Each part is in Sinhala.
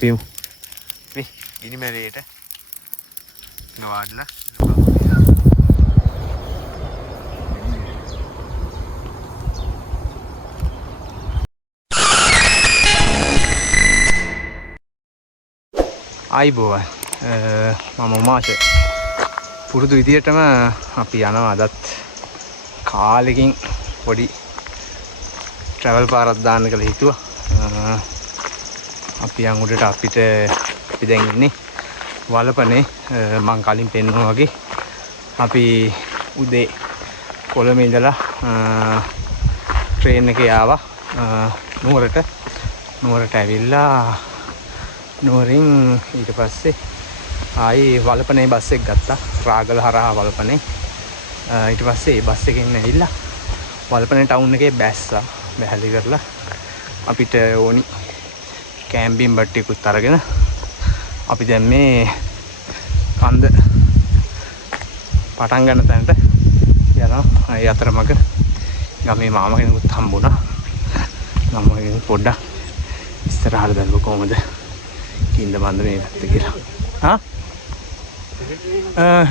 පියමු. මේ ඉනිමැලේට නවාඩලා ආයිබෝවන් මම උමාෂ පුරුදු විදියටම අපි යනවා අදත් කාලෙකින් පොඩි ට්‍රැවල් පාරක් දාන්න කියලා හිතුවා. අපි යන් උඩට අපි දැන් ඉන්නේ වලපනේ. මං කලින් පෙන්නුවා වගේ අපි උදේ කොළඹ ඉඳලා ට්‍රේන් එකේ ආවා නුවරට ඇවිල්ලා නුවරින් ඊට පස්සේ ආයි වලපනේ බස් එක ගත්තා. රාගල හරහා වලපනේ. ඊට පස්සේ බස් එකෙන් ඇවිල්ලා වලපනේ ටවුන් එකේ බැස්සා. බැහැලි කරලා අපිට ඕනි කැම්පින් බට්ටියකුත් අරගෙන අපි දැන් මේ කන්ද පටන් ගන්න තැනට යනවා. ඒ අතරමඟ ගමේ මාමා කෙනෙකුත් හම්බුණා. මාමා කෙනෙක් පොඩ්ඩක් ඉස්සරහට බැලුවා කොහමද කින්ද බන්ද මේ පැත්ත කියලා.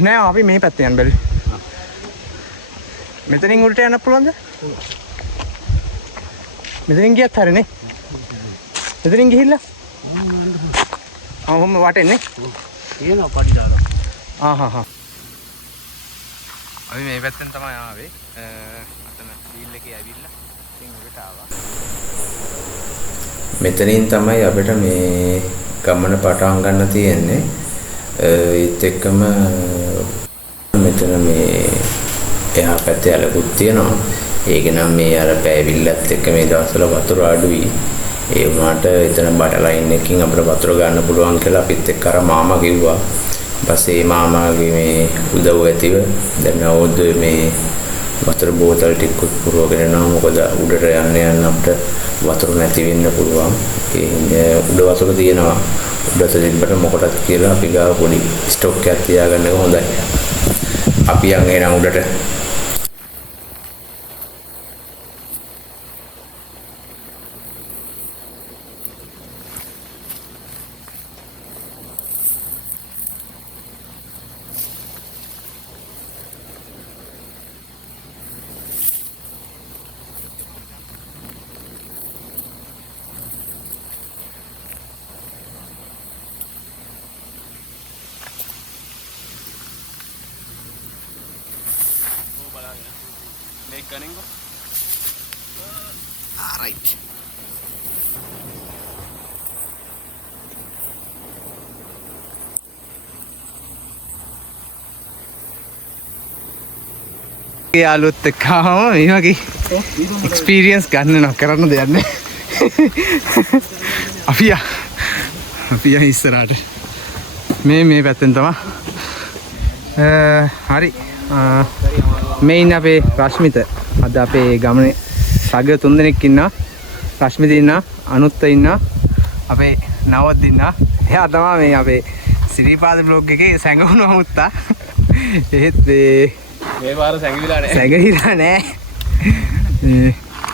නෑ අපි මේ පැත්තේ යන්න බැරි. මෙතනින් උඩට යන්න පුළුවන්ද? මෙතනින් ගියත් හරිනේ. මෙතනින් ගිහිල්ලා ඔහොම වටෙන්නේ. තියෙනවා පඩි දාලා. අපි මේ පැත්තෙන් තමයි ආවේ. අතන වීල් එකේ ඇවිල්ලා ඉතින් උඩට ආවා. මෙතනින් තමයි අපිට මේ ගමන පටන් ගන්න තියෙන්නේ. ඒත් එක්කම මෙතන මේ එහා පැත්තේ අලකුත් තියෙනවා. ඒක නම් මේ අර පැවිල්ලත් එක්ක මේ දවස්වල වතුර අඩුයි. ඒ වුණාට එතන බට ලයින් එකකින් අපිට වතුර ගන්න පුළුවන් කියලා අපිත් එක්ක අර මාමා කිව්වා. ඊපස්සේ මාමාගේ මේ උදව් ඇතිව දැන් අවුරුදු මේ වතුර බෝතල් ටිකකුත් පුරවගෙන යනවා. මොකද උඩට යන්න අපිට වතුර නැති වෙන්න පුළුවන්. ඒ උඩ වතුර තියෙනවා. උඩට දෙන්නට මොකටද කියලා අපි ගාව පොඩි ස්ටොක් එකක් තියාගන්න එක හොඳයි. අපි යන් එන උඩට. Alright. යාළුවොත් එක්ක ආවම මේ වගේ එක්ස්පීරියන්ස් ගන්න කරන්න දෙයක් නැහැ. අපි ඉස්සරහට මේ පැත්තෙන් තමයි. හරි. මේ ඉන්න අපේ රශ්මිත. අද අපේ ගමනේ සග 3 දෙනෙක් ඉන්නවා. රශ්මිත ඉන්නවා, අනුත්ත ඉන්නවා, අපේ නවොත් ඉන්නවා. එයා තමයි මේ අපේ සිරිපාද බ්ලොග් එකේ සැඟවුණු අමුත්තා. ඒත් මේ පාර සැඟවිලා නැහැ. සැඟවිලා නැහැ.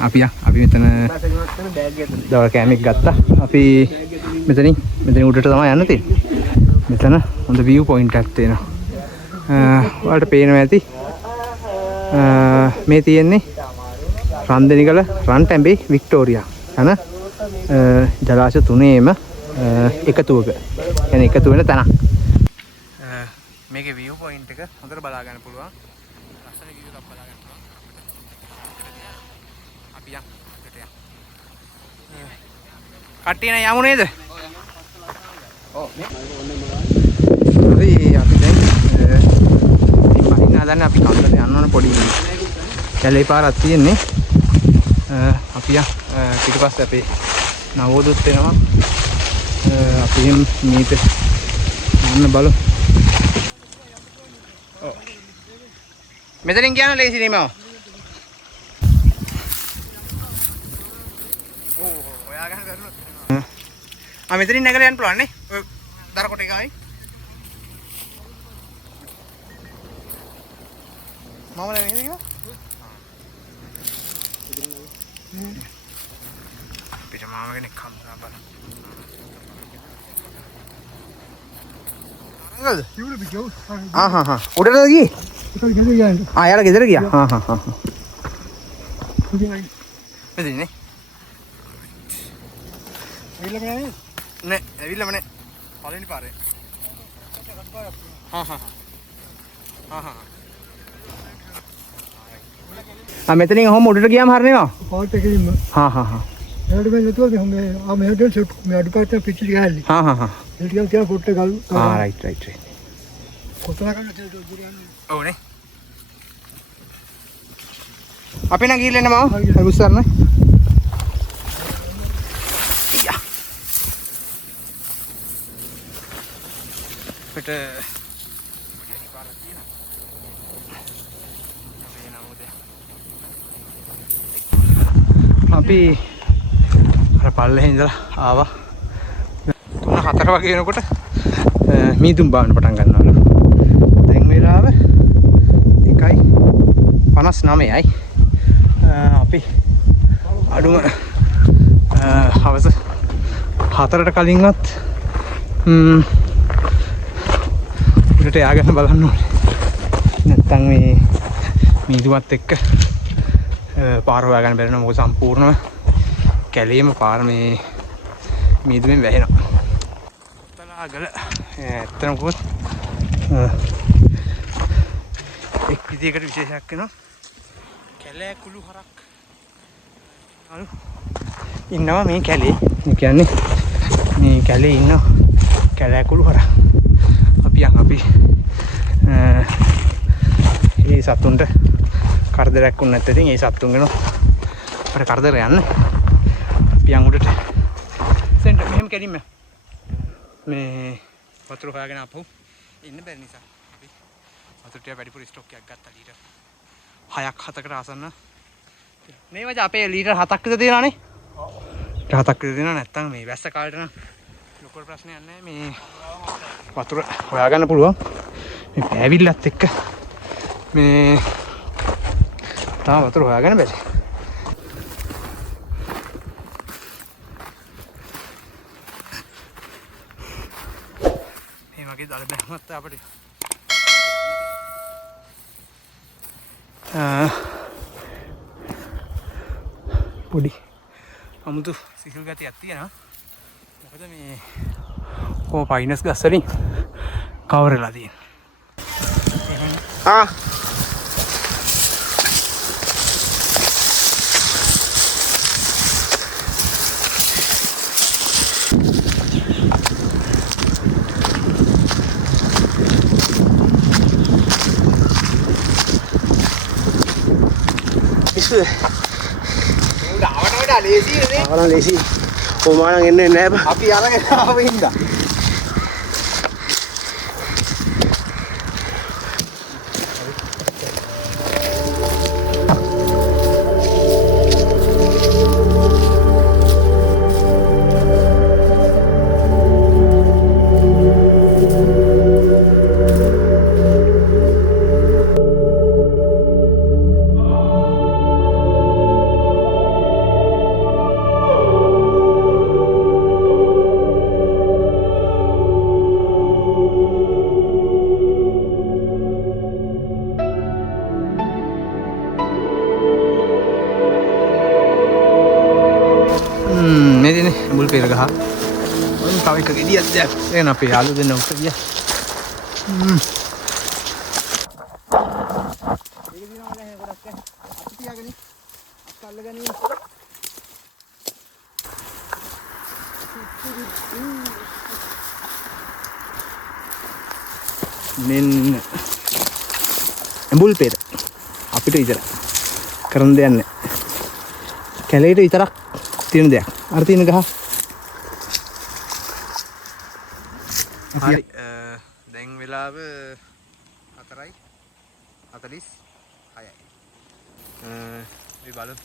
අපි මෙතන දවල් කෑමක් ගත්තා. අපි මෙතනින් උඩට තමයි යන්න තියෙන්නේ. මෙතන හොඳ view point එකක් තියෙනවා. ඔයාලට පේනවා ඇති. මේ තියෙන්නේ රන්දනිකල රන්ටැඹේ වික්ටෝරියා යන ජලාශ තුනේම එකතුවක. يعني එකතු වෙන තැනක්. මේකේ view point එක හොඳට බලා ගන්න පුළුවන්. ලස්සන view එකක් බලා ගන්න පුළුවන්. අපි යමු. කට්ටිය නේ යමු නේද? ඔව්. හරි අපි දැන් මහින් හදන්න අපි කන්දට යන්න ඕන පොඩි කැලේ පාරක් තියෙන්නේ. අපි පිටිපස්සේ අපේ නවෝදුත් වෙනවා. අපි මීට යන්න බලමු. ඔව්. මෙතනින් කියන ලේසි නෙමෙයි. ඔව් ඔයා ගන්න කරනොත්. මෙතනින් නැගලා යන්න පුළුවන් නේ. ඔය දර කොට එකයි. මම දැන් මෙහෙද කිව්වා? අපිට මාම කෙනෙක් හම්බුනා බලන්න. මොකද? ඉවුල පිටෝ. උඩටද ගියේ? ඒක ගෙදර ගියා. යාලා ගෙදර ගියා. පුදුමයි. මෙතනනේ. ඇවිල්ලා බලන්නේ. නෑ, ඇවිල්ලාම නෑ. පළවෙනි පාරේ. මෙතනින් ඔහොම උඩට ගියාම හරියනවා. පාට එකකින්ම. එයාට මේ නැතුවද මේ මෙහෙට ෂොට් මේ අඩුපාට පිටිලි ගහල්ලි. ඒ ටිකක් තියා පොට්ට ගල්. රයිට්. කොතන ගන්න තේ දුරියන්නේ. ඔව්නේ. අපි නම් ගිහින් එන්න මම. හරි උස්සන්න. යා. පිට අපි අර පල්ලේ ඉඳලා ආවා 3-4 වගේ වෙනකොට මීදුම් බාන්න පටන් ගන්නවලු. දැන් වෙලාව 1:59යි. අපි අඩුම හවස 4ට කලින්වත් උඩට යාගෙන බලන්න ඕනේ. නැත්තම් මේ මීදුමත් එක්ක පාර හොයාගන්න බැරි වෙනවා. මොකද සම්පූර්ණම කැලේම පාර මේ මීදුමෙන් වැහෙනවා. තලාගල ඇත්තටම කොහොත් එක් විදියකට විශේෂයක් වෙනවා. කැලෑ කුළු හරක් ඉන්නවා මේ කැලේ. ඒ කියන්නේ මේ කැලේ ඉන්න කැලෑ කුළු හරක්. අපි මේ සතුන්ට කරදරයක් වුණ නැත්නම් ඉතින් ඒ සතුන් වෙන අපිට කරදර යන්න පියන් උඩට සෙන්ටර් මෙහෙම කැරින්ම මේ වතුර හොයාගෙන ආපහු ඉන්න බැරි නිසා අපි වතුර ටික වැඩිපුර ස්ටොක් එකක් ගත්තා ලීටර් 6-7කට ආසන්න මේ වගේ අපේ ලීටර් 7ක් විතර තියෙනවානේ. 7ක් විතර තියෙනවා. නැත්තම් මේ වැස්ස කාලේට නම් ලොකු ප්‍රශ්නයක් නැහැ. මේ වතුර හොයාගන්න පුළුවන්. මේ පෑවිල්ලත් එක්ක මේ තාම වතුර හොයාගන්න බැරි. මේ වගේ දල බැලුමත් අපිට පොඩි අමුතු සිසිල් ගතියක් තියෙනවා. මොකද මේ පයිනස් ගස් වලින් කවර් වෙලා තියෙනවා. ලේසි කොමානම් එන්නේ නැහැ බා. අපි අරගෙන ආවෙ ඉඳා. මුල් පෙර ගහ. තව එක ගෙඩියක් දැක්. එන අපේ යාළුවෝ දෙන්න උත් ගියා. ඒක දිනවා නැහැ ගොඩක් අපි තියාගෙන අල්ලගෙන ඉන්න. මෙන්න මුල් පෙර අපිට විතර කරන්න දෙයක් නැහැ. කැලේට විතරක් තියෙන දෙයක්. අර තියෙන ගහ. හරි. දැන් වෙලාව 4:46යි. මේ බලමු.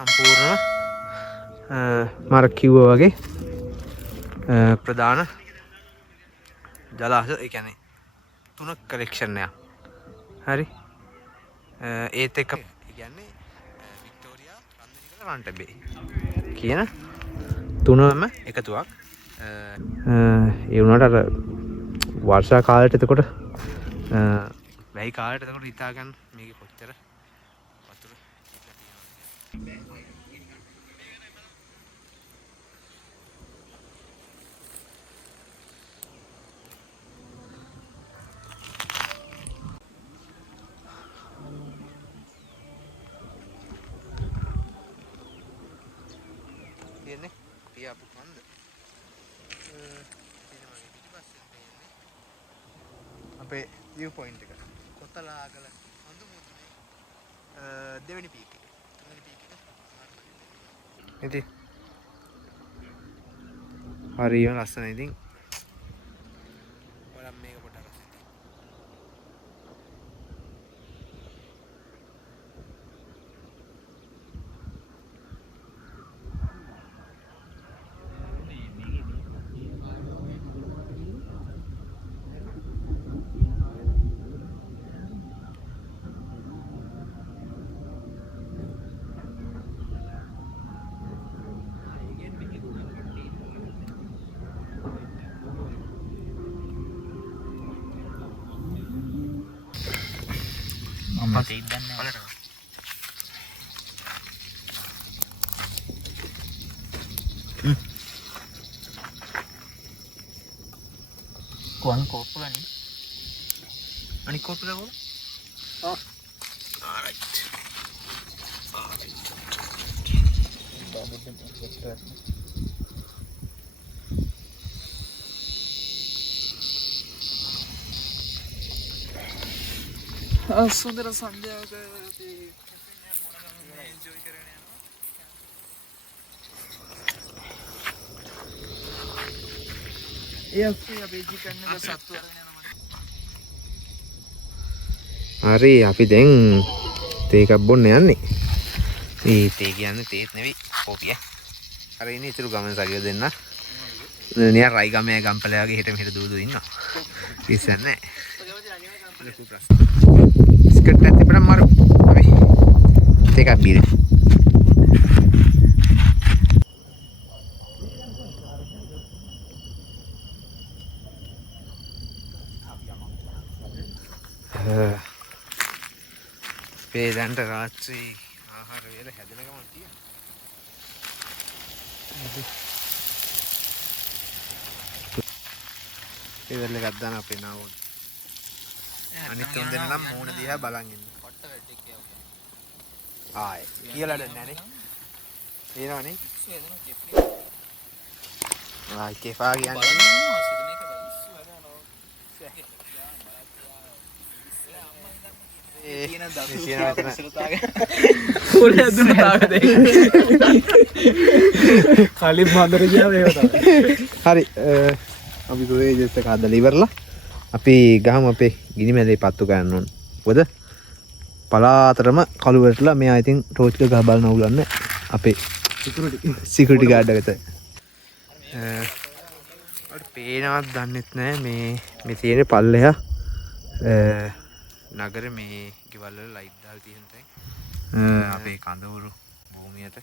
සම්පූර්ණ මර කිව්වා වගේ ප්‍රධාන ජලාශ ඒ කියන්නේ 3 කලෙක්ෂන් එකක්. හරි. ඒත් එක්ක ඒ කියන්නේ වික්ටෝරියා රන්දිනිකල රන්ටබේ කියන තුනම එකතුවක්. ඒ වුණාට අර වර්ෂා කාලයට එතකොට වැහි කාලයට එතකොට හිතා ගන්න මේකේ කොච්චර වතුර තියෙන්නේ පියාපු කන්ද අපේ view point එක කොතලාගල හඳු මුදුනේ දෙවෙනි පීක් එක තුන්වෙනි පීක් එක ඉතින් හරියම ලස්සනයි. ඉතින් ඔයාලා මේක පොඩ්ඩක් අස්සෙන් Kuang kopi kan? අනික් කෝප්ප දාගොල. alright. සුන්දර සන්ධ්‍යාවක අපි එන්ජොයි කරගෙන යනවා. ඒ අපි ජීකන්න සත්තු අරගෙන යනවා. හරි අපි දැන් තේ එකක් බොන්න යන්නේ. මේ තේ කියන්නේ තේත් නෙවෙයි කෝපිය. අර ඉන්නේ ඉතුරු ගමන සගිය දෙන්න. නිකන් රයි ගමේ ගම්පලයා වගේ හිට මෙහෙට දූ ඉන්නවා. ඉස්සන්නේ නැහැ. ලොකු ප්‍රශ්න. ස්කට් එකක් තිබ්බනම් මරු. අපි තේ එකක් බීරේ. පේදන්ට රාත්‍රී ආහාර වේල හැදෙන ගමන් තියෙනවා. පේදල්ල එකක් දාන අපේ නාවෝන්. අනිත් තුන් දෙනා නම් මූණ දිහා බලන් ඉන්න. පොට්ට වැටි කියවුවා. ආයේ කියලා දෙන්නේ නැනේ. එනවනේ. සුවේදන කෙප්පි. ආයි කෙෆා කියන්නේ. බලන්න සිදන එක ඉස්සු වැඩනවා. කියන දසු සුරතාවය. උරේ දුන්න තාක දෙක. කලින් මන්දර ගියාම ඒක තමයි. හරි අපි ගොයේ ජෙස් එක හදලා ඉවරලා අපි ගහමු අපේ ගිනි මැදේ පත්තු ගන්න ඕන. මොකද පලාතරම කළු වැටලා මෙයා ඉතින් ටෝච් එක ගහ බලන උගලන්නේ අපේ සිකියුරිටි ගාඩ් එකට. අපිට පේනවත් දන්නෙත් නැහැ මේ තියෙන පල්ලෙහා නගර මේ ගෙවල් වල ලයිට් දාලා තියෙන තැන්. අපේ කඳවුරු භූමියට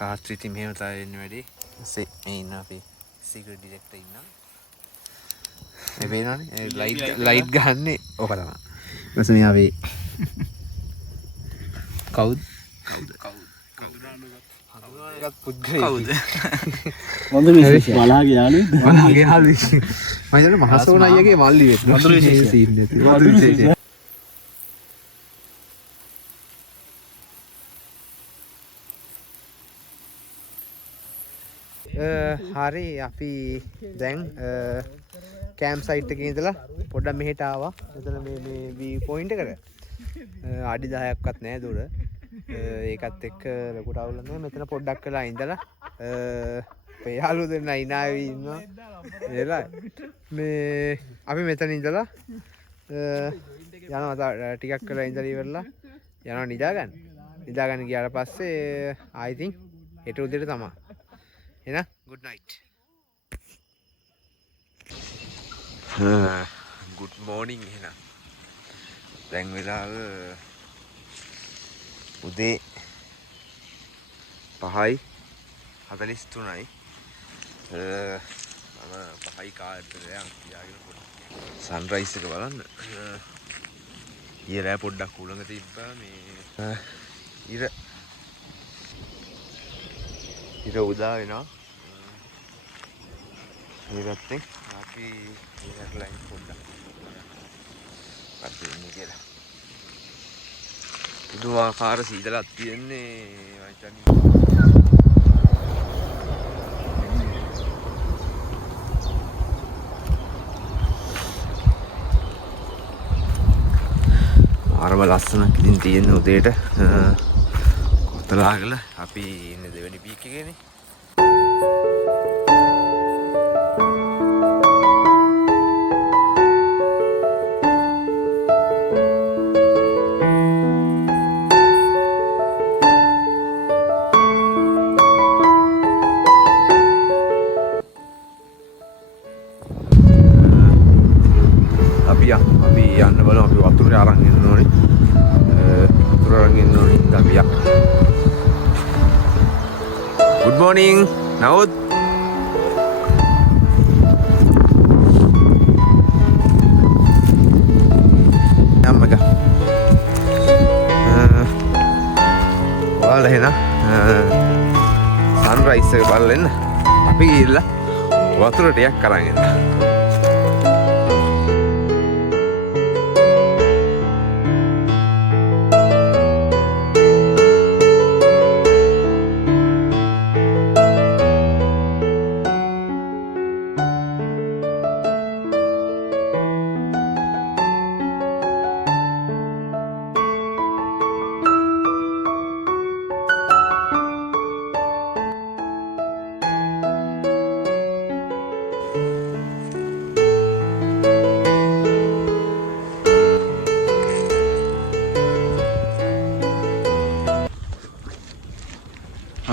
රාත්‍රී ඉතින් මෙහෙම තමයි එන්නේ වැඩි. මේ ඉන්න අපේ සිකියුරිටි ඩිරෙක්ටර් ඉන්නවා. මේ වෙනවනේ ලයිට් ගහන්නේ ඕක තමයි. ඊපස්සේ මේ ආවේ කවුද හඳුනාගත් පුද්ගලයෙක්. කවුද? වඳුරු විශේෂ බලාගේ යාළුවෙක්. බලාගේ යාළුවෙක්. මම හිතන්නේ මහසෝන අයියගේ මල්ලි වෙත්. වඳුරු විශේෂ. වඳුරු විශේෂ. හරි අපි දැන් කෑම් සයිට් එකේ ඉඳලා පොඩ්ඩක් මෙහෙට ආවා. මෙතන මේ වී පොයින්ට් එකට අඩි 10ක්වත් නෑ දුර. ඒකත් එක්ක ලොකුට අවුල නෑ. මෙතන පොඩ්ඩක් වෙලා ඉඳලා අපේ යාළුවෝ දෙන්නා ඉනාවි ඉන්නවා. එලා මේ අපි මෙතන ඉඳලා යනවා ටිකක් වෙලා ඉඳලා ඉවරලා යනවා නිදා ගන්න. නිදාගන්න ගියාට පස්සේ ආයි ඉතින් හෙට උදේට තමයි. එහෙනම් good night. good morning එහෙනම්. දැන් වෙලාව උදේ 5:43යි. මම 5යි කාලෙට දැන් තියාගෙන සන්රයිස් එක බලන්න. ඊයේ රෑ පොඩ්ඩක් උලඟ තිබ්බා මේ ඉර උදා වෙනවා. මේ පැත්තෙන් අපි ඊට ලයින් පොඩ්ඩක් අදින්න කියලා. පුදුමාකාර සීතලක් තියෙන්නේ මචං. ආරම ලස්සනක් ඉතින් තියෙන උදේට කොතලාගල අපි ඉන්නේ දෙවෙනි පීක් එකේනේ. අපි යන්න බලමු. අපි වතුරේ අරන් එන්න ඕනේ. වතුර අරන් එන්න ඕනේ. අපි යක්. Good morning. නවුත්. යම්මක. ඔයාලා එහෙනම් සන්රයිස් එක බලන්න එන්න. අපි ගිහිල්ලා වතුරට යක් අරන් එන්න.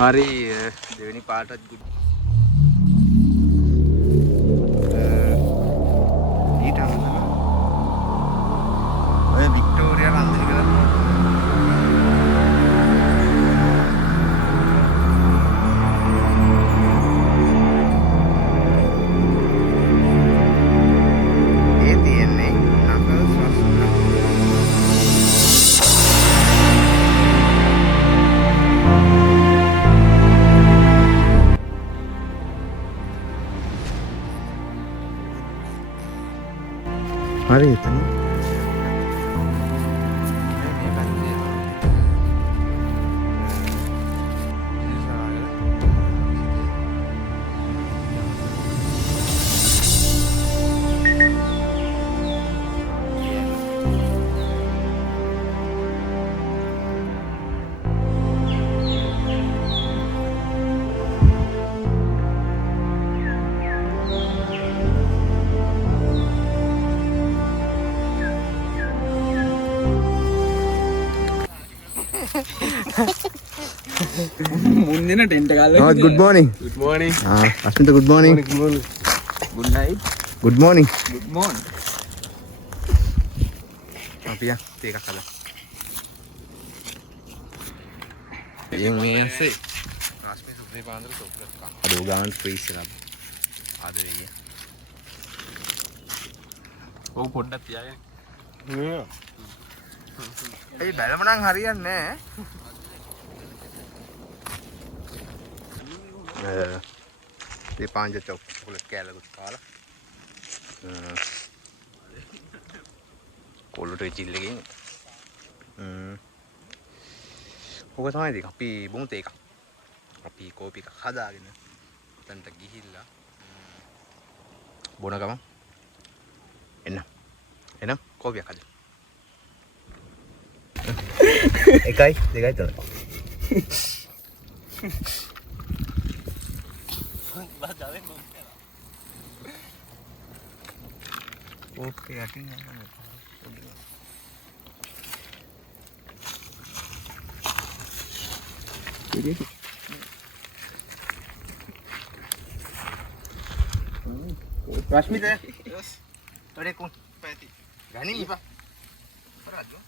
හරි දෙවෙනි පාටත් ගුඩ්. ඊට අමතරව ඔය වික්ටෝරියා රන්දිලි කරලා ඒ තියෙන්නේ නකල්ස් රස්නා. හරි එතන මුන්දින ටෙන්ට් ගාලා. නවුත් good morning. Good morning. අස්මිත good morning. Good night. good morning. Good morning. අපි යා තේ එකක් හදලා. එම් මේසේ රාස්මේ සුපේ පාන්දර චොක්ලට් කා. අද උගාන් ෆ්‍රීස් එකක්. ආදරේ. ඔව් පොඩ්ඩක් තියාගෙන. ඒ බැලම නම් හරියන්නේ නැහැ. ඒ පාංජ චොක්ලට් කෑල්ලකුත් කාලා. කොල්ලට චිල් එකකින්. ඔක තමයි ඉතින් අපි බොමු තේ එකක්. අපි කෝපි එකක් හදාගෙන එතනට ගිහිල්ලා බොන ගමන් එන්න කෝපියක් හදමු. එකයි දෙකයි තමයි. ඕකේ යටින් යනවා. රශ්මිත ඔරේ කුන් පැති ගනින් ඉපා කරාදෝ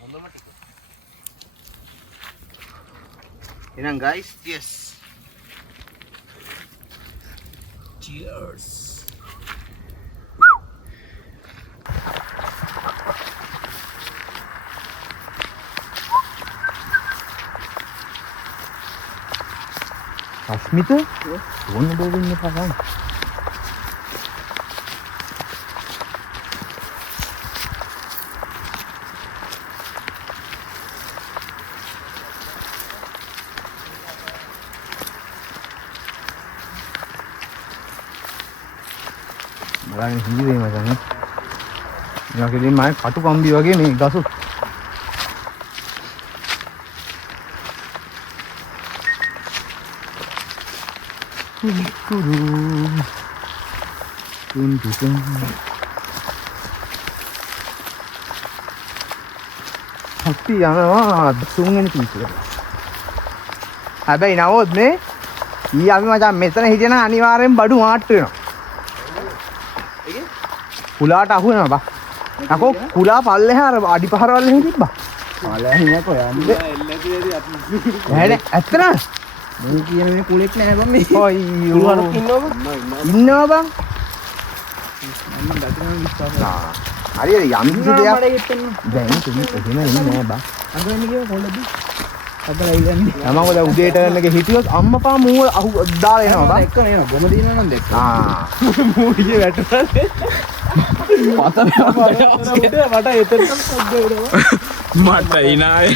හොඳම ටික එහෙනම් guys yes cheers රශ්මිත ඕන බෝවින් එපා ගන්න. බලන්න හිඳි දෙයි මචං. මේවා කෙලින් මම කටු කම්බි වගේ මේ ගසු. අපි යනවා තුන්වෙනි පිටුවට. හැබැයි නවොත් මේ ඊ අපි මචං මෙතන හිටියනම් අනිවාර්යෙන් බඩු මාට්ටු වෙනවා. කුලාට අහු වෙනවා බා. අකෝ කුලා පල්ලෙහා අර අඩි පහරවල් එහෙම තිබ්බා. පල්ලෙහා හිනකෝ යන්නේ. එල්ලතියේදී අපි. නෑ ඇත්ත නෑ. මේ කියන මේ කුලෙක් නෑ බං මේ. අයියෝ. කුලක් ඉන්නවද? ඉන්නවා බං. මම දැක්කම විශ්වාස කරා. හරියට යම් කිසි දෙයක් දැන් තුමි එහෙම එන්නේ නෑ බං. අද වෙන්නේ කියව කොල්ලදී. අදලා ඉන්නේ. මම ඔය උදේට යන්නගේ හිටියොත් අම්මපා මූව අහු දාලා එනවා බං. දැක්ක නේද? ගොම දිනනවා නම් දැක්ක. මූ ඊයේ වැටුණානේ. මට එතන මට ඉනාවේ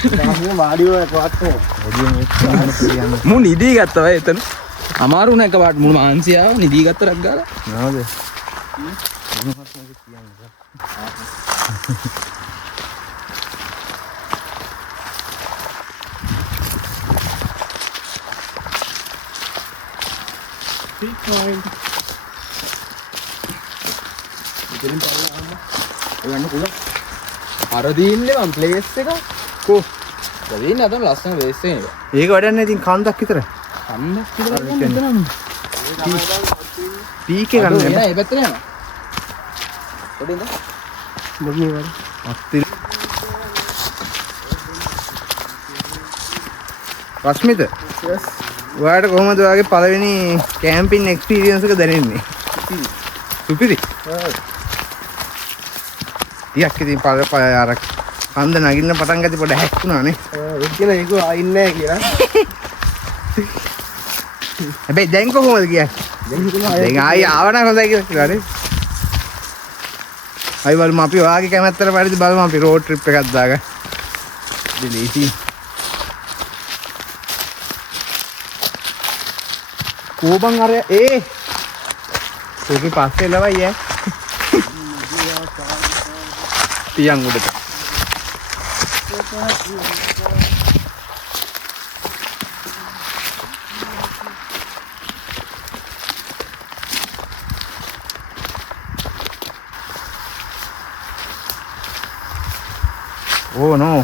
මු නිදී ගත්තා එතන අමාරු නෑ එකපාරට මුළු මාන්සියාව නිදී ගත්තරක් ගාලා නේද අර දීන්නේ මම ප්ලේස් එක කො දීන්නේ අතන ලස්සන ප්ලේස් එක ඒක වැඩන්නේ ඉතින් කන්දක් විතර කන්දක් විතර මෙතනම පීක් එක ගන්න නෑ ඒ පැත්තට යනවා පොඩින්ද ලගිය වල අත්ති රශ්මිත යස් ඔයාලට කොහොමද ඔයාගේ පළවෙනි කැම්පින් එක්ස්පීරියන්ස් එක දැනෙන්නේ සුපිරි ටිකක් ඉතින් අර කන්ද නගින්න පටන් ගත්තේ පොඩ හැක්කුණානේ. ඒ කියලා ඒක ආයින් නැහැ කියලා. හැබැයි දැන් කොහොමද කියන්නේ? දැන් ආයි ආවන හොඳයි කියලා නේ. අයි බලමු අපි ඔයාගේ කැමැත්තට පරිදි බලමු අපි රෝඩ් ට්‍රිප් එකක් දාගන්න. දෙලීටි. කොබන් අර ඒකේ පස්සේ ලවයි ඈ. තියන් උඩට ඕ නෝ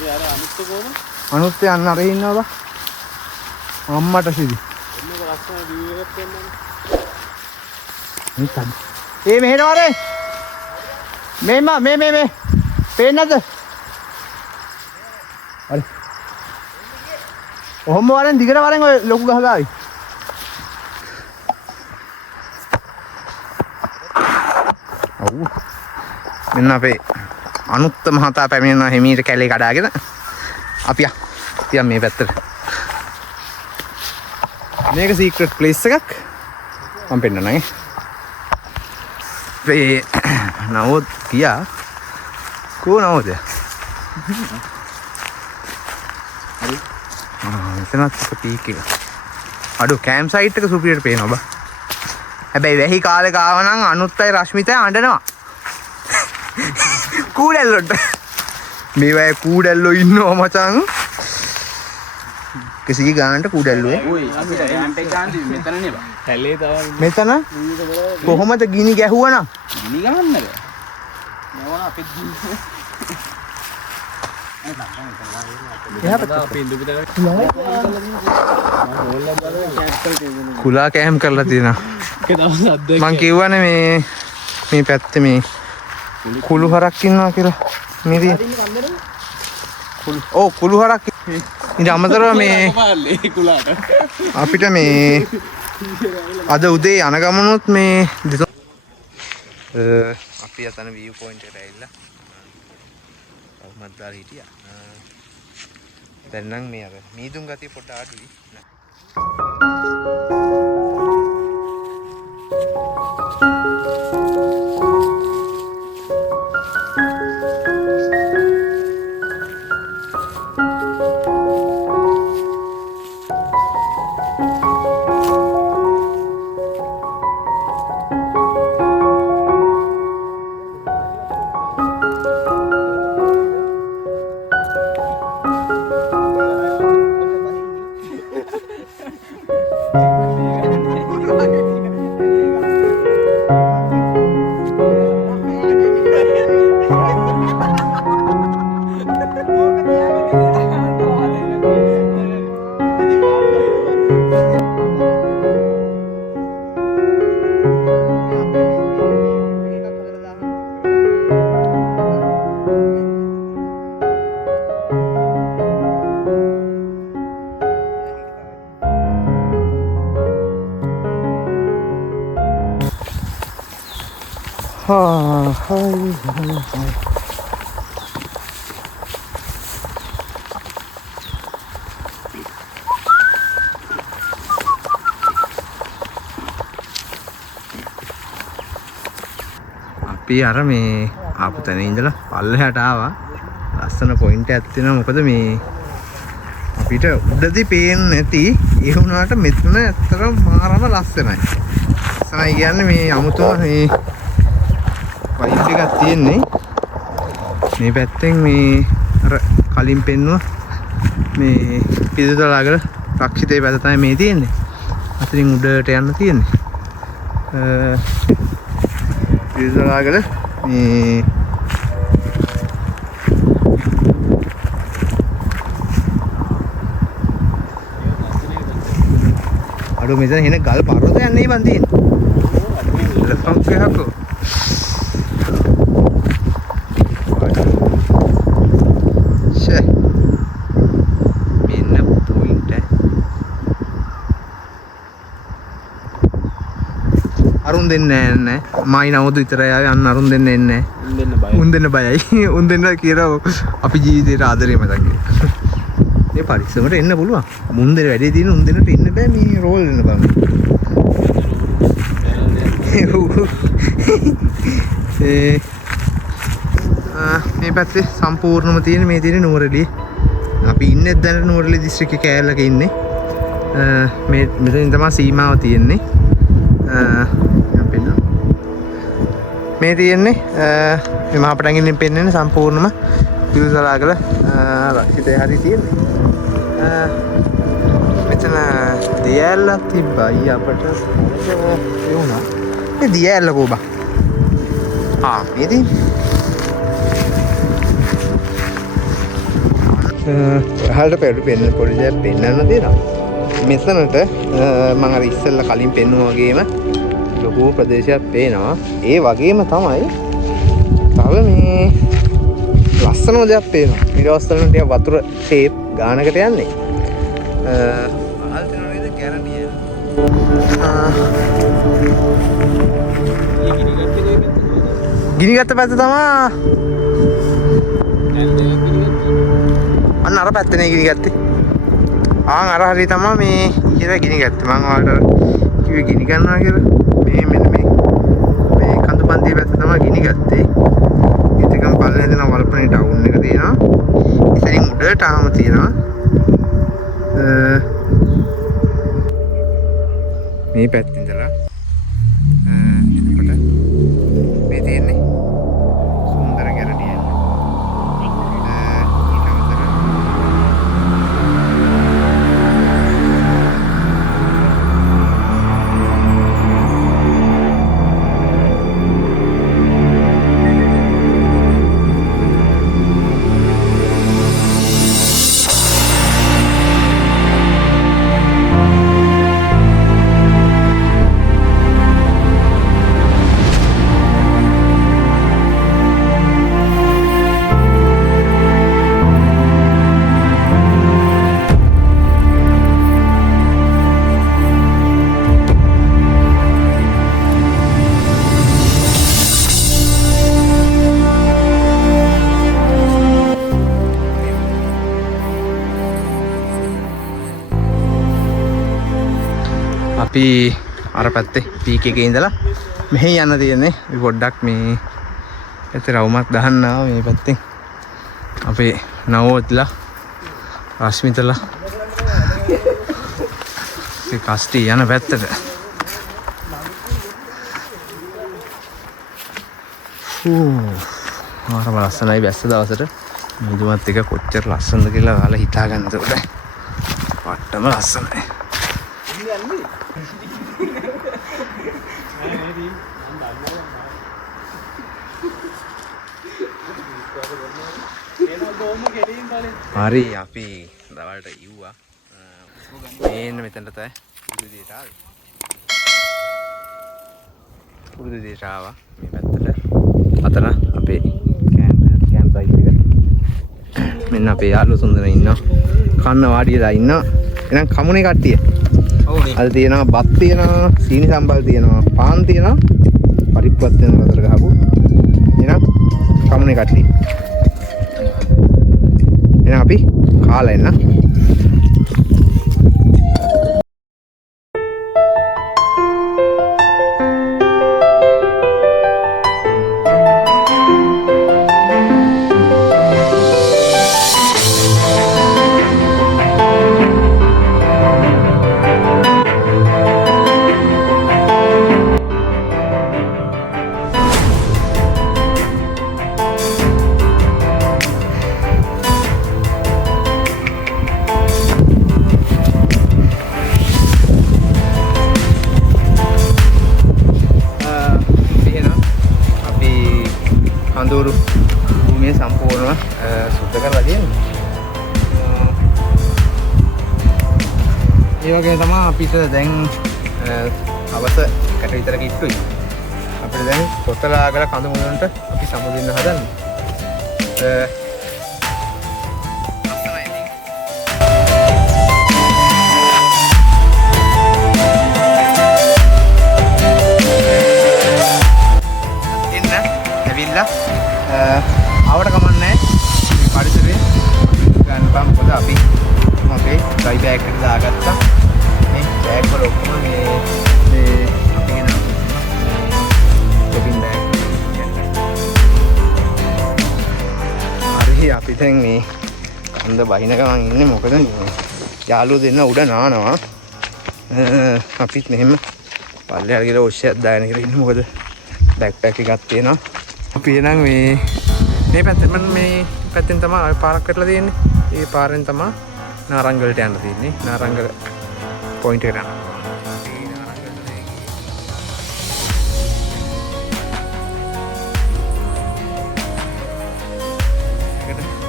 ඒ අර අනිත් කොහොම අනුත් යන්න අර ඉන්නවා බා අම්මට සිදි එන්නක ලස්සන වීඩියෝ එකක් දෙන්නනේ නිකන් ඒ මෙහෙනවනේ මේ පේන්නද හරි ඔහොම වරෙන් දිගට වරෙන් ඔය ලොකු ගහ ගාවි ඔව් මෙන්න අපේ අනුත්ත මහතා පැමිණෙනවා හිමීට කැලේ කඩාගෙන අපි තියන් මේ පැත්තට මේක සීක්‍රට් ප්ලේස් එකක් මම පෙන්නනනේ ඒ නවොත් කියා කෝ නවොද හරි මෙතනත් පීක් එක අඩු කැම්ප් සයිට් එක සුපිරියට පේනවා බා හැබැයි වැහි කාලේ ගාව නම් අනුත්තයි රශ්මිතයි අඬනවා කූඩැල්ලොට මේවැය කූඩැල්ලෝ ඉන්නවා මචං කිසි ගානට කූඩැල්ලුවේ ඔයි අපි යාන්ට ගාන්දි මෙතනනේ බා හැලේ තමයි මෙතන කොහොමද ගිනි ගැහුවා නම් ගිනි ගන්නද කුලා කෑම් කරලා තියෙනවා. මං කිව්වනේ මේ පැත්තේ මේ කුළු හරක් ඉන්නවා කියලා. මේ තියෙන. ඔව් කුළු හරක්. ඉතින් අමතරව මේ අපිට මේ අද උදේ යන ගමනොත් මේ අපි අතන view point එකට ඇවිල්ලා කොහොමද දාලා හිටියා. දැන් නම් මේ අර මීදුම් ගතිය පොඩ්ඩක් අඩුයි. අපි අර මේ ආපු තැන ඉඳලා පල්ලෙහාට ආවා. ලස්සන පොයින්ට් එකක් තියෙනවා. මොකද මේ අපිට උඩදී පේන්නේ නැති ඒ වුණාට මෙතන ඇත්තටම මාරම ලස්සනයි. ලස්සනයි කියන්නේ මේ අමුතුම මේ වයිබ් එකක් තියෙන්නේ. මේ පැත්තෙන් මේ අර කලින් පෙන්නුව මේ පිදුතලාගල රක්ෂිතේ පැත්ත තමයි මේ තියෙන්නේ. අතරින් උඩට යන්න තියෙන්නේ. පිදුතලාගල මේ අර මෙතන එන ගල් පර්වතයක් නෙයි බන් තියෙන්නේ. ලෆ්ට් එකක්. අරුන් දෙන්නේ නැහැ. මායි නවදු විතරයි ආවේ. අන්න අරුන් දෙන්නේ නැහැ. උන් දෙන්න බයයි. උන් දෙන්න කියලා අපි ජීවිතේට ආදරේ මතක් කරගන්න. මේ පරිස්සමට එන්න පුළුවන්. මුන් දෙන වැඩේ තියෙන උන් දෙන්නට එන්න බෑ මේ රෝල් වෙන බං. මේ පැත්තේ සම්පූර්ණම තියෙන මේ තියෙන නුවරඑළිය. අපි ඉන්නේ දැන් නුවරඑළිය දිස්ත්‍රික්කේ කෑල්ලක ඉන්නේ. මේ මෙතනින් තමයි සීමාව තියෙන්නේ. මේ තියෙන්නේ මේ මහපටංගින්ෙන් පෙන්වන්නේ සම්පූර්ණම පිදුතලාගල රක්ෂිතේ හරි තියෙන්නේ. මෙතන දියැලක් තිබ්බයි අපට ඒ වුණා. මේ දියැල කොබා. මේ තියෙන්නේ. එහාට පෙන්න පොඩි දෙයක් පෙන්වන්න දෙනවා. මෙතනට මම අර ඉස්සෙල්ලා කලින් පෙන්නුවා වගේම ලොකු ප්‍රදේශයක් පේනවා. ඒ වගේම තමයි තව මේ ලස්සනම දෙයක් පේනවා. ඊළඟ ටික වතුර ෂේප් ගානකට යන්නේ. අහල් තන වේද ගැරන්ටි ගිනිගත්ත පැත්ත තමයි අන්න අර පැත්තනේ ගිනිගත්තේ. අර හරිය තමයි මේ ඉතින් ගිනි ගත්තේ. මම ඔයාලට කිව්වේ ගිනි ගන්නවා කියලා. මේ මෙන්න මේ කඳු පන්තිය පැත්ත තමයි ගිනි ගත්තේ. ඉතින් පල්ලෙන් දෙන වල්පනේ ටවුන් එක තියෙනවා. ඉතින් උඩට ආම තියෙනවා. මේ පැත්තෙන් ඉඳලා එතකොට මේ තියෙන්නේ සුන්දර ගැරඩිය. අපි අර පැත්තේ පීක් එකේ ඉඳලා මෙහෙ යන්න තියෙන්නේ. අපි පොඩ්ඩක් මේ පැත්තේ රවුමක් දාන්න ආවා මේ පැත්තෙන්. අපේ නවෝත්ලා රශ්මිතලා ඒ කස්ටි යන පැත්තට. මාරම ලස්සනයි බැස්ස දවසට මිදුමත් එක කොච්චර ලස්සනද කියලා ඔයාලා හිතා ගන්න. ඒකට වට්ටම ලස්සනයි. හරි අපි දවල්ට ඉව්වා. මේන්න මෙතනට තමයි පුරුදු විදියට ආවේ. පුරුදු විදියට ආවා මේ පැත්තට. අතන අපේ කැම්ප් සයිට් එක. මෙන්න අපේ යාළුවෝ තුන්දෙනා ඉන්නවා. කන්න වාඩිලා ඉන්නවා. එහෙනම් කමුනේ කට්ටිය. ඔව්නේ. අද තියෙනවා බත් තියෙනවා, සීනි සම්බල් තියෙනවා, පාන් තියෙනවා, පරිප්පුවක් තියෙනවා අතර ගහපු. එහෙනම් කමුනේ කට්ටිය. එහෙනම් අපි කාලා එන්න. කඳුරු භූමිය සම්පූර්ණව සුද්ධ කරලා තියෙනවා. ඒ වගේ තමයි අපිට දැන් අවස එකට විතර කිට්ටුයි. අපිට දැන් කොතලාගල කඳු මුලන්ට අපි සමුදින්න හදන්නේ. ආවට කමන්නේ මේ පරිසරේ ගන්න බම් පොද අපි අපේ ඩ්‍රයි බෑග් එකට දාගත්තා. මේ බෑග් වල ඔක්කොම මේ අපි ගෙන shopping bag. හරි අපි දැන් මේ අන්ද බහින ගමන් ඉන්නේ. මොකද යාළුවෝ දෙන්න උඩ නානවා. අපිත් මෙහෙම පල්ලෙහාට ගිහලා ඔෂ්‍යයක් දාගෙන ඉන්න. මොකද බෑග් පැක් එකක් තියෙනවා. අපි එනං මේ පැත්තෙන් තමයි පාරක් කටලා තියෙන්නේ. ඒ පාරෙන් තමයි නාරංගලට යන්න තියෙන්නේ. නාරංගල පොයින්ට් එකට යන්න.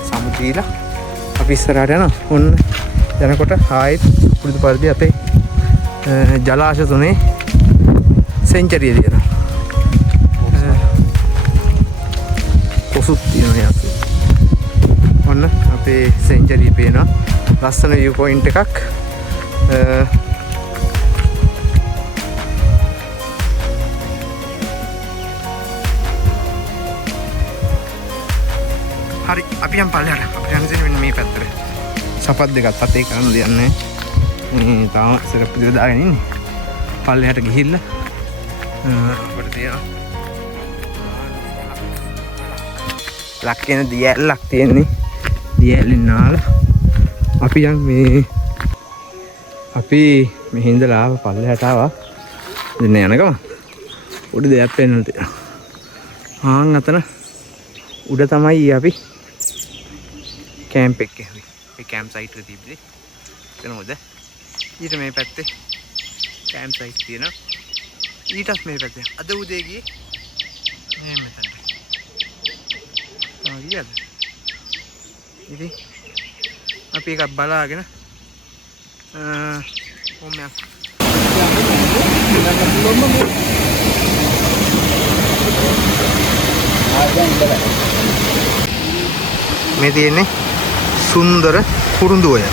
සමුදීලා අපි ඉස්සරහට යනවා. ඔන්න යනකොට ආයෙත් පුරුදු පරිදි අපේ ජලාශ තුනේ සෙන්චරිය දිනවා. කොසුත් තියෙනවා යන්නේ. ඔන්න අපේ සෙන්චරිය පේනවා. ලස්සන view point එකක්. හරි අපි යම් පල්ලෙහාට. අපි යන්නේ මෙන්න මේ පැත්තට. සපත් දෙකක් අතේ කරන්න දෙන්නේ. මේ තාම සරප්පු දෙක දාගෙන ඉන්නේ. පල්ලෙහාට ගිහිල්ලා අපිට තියෙනවා ලක්කෙන දියැලක් තියෙන්නේ. දියැලෙන් නාලා අපි යන් මේ අපි මෙහි ඉඳලා ආව පල්ලෙහාට ආවා. දැන් යන ගම උඩ දෙයක් පෙන්නන තියෙනවා. ආන් අතන උඩ තමයි අපි කැම්ප් එකේ. මේ කැම්ප් සයිට් එක තිබ්බේ. එතනද ඊට මේ පැත්තේ කැම්ප් සයිට් තියෙනවා. ඊටත් මේ පැත්තේ අද උදේ ගියේ මේ මෙතන. ගියද? ඉතින් අපි එකක් බලාගෙන කොහොමද? මේ තියෙන්නේ සුන්දර කුරුඳුවය.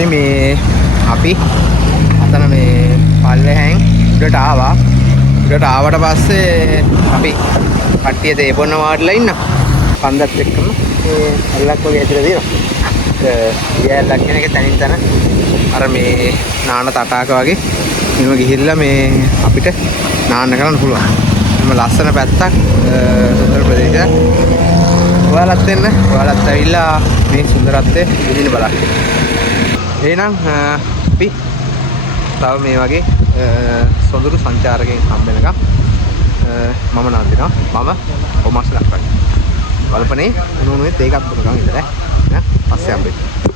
හරි මේ අපි අතන මේ පල්ලෙහෙන් උඩට ආවා. උඩට ආවට පස්සේ අපි කට්ටිය තේ බොන්න වාඩිලා ඉන්න. පන්දත් එක්කම මේ අල්ලක් වගේ ඇතුලේ තියෙනවා. ඊයල්ලක් කියන එක තනින් තන අර මේ නාන තටාක වගේ මෙහෙම ගිහිල්ලා මේ අපිට නාන්න කරන්න පුළුවන්. මෙහෙම ලස්සන පැත්තක් සුන්දර ප්‍රදේශයක්. ඔයාලත් එන්න. ඔයාලත් ඇවිල්ලා මේ සුන්දරත්වය විඳින්න බලන්න. එහෙනම් අපි තව මේ වගේ සොඳුරු සංචාරකයන් හම්බ වෙනකම් මම නන්දිනවා. මම ඔමස් ලක්වයි. වලපනේ උණුනේ තේකක් දුන්නකම් ඉඳලා ඈ පස්සේ හම්බෙන්න.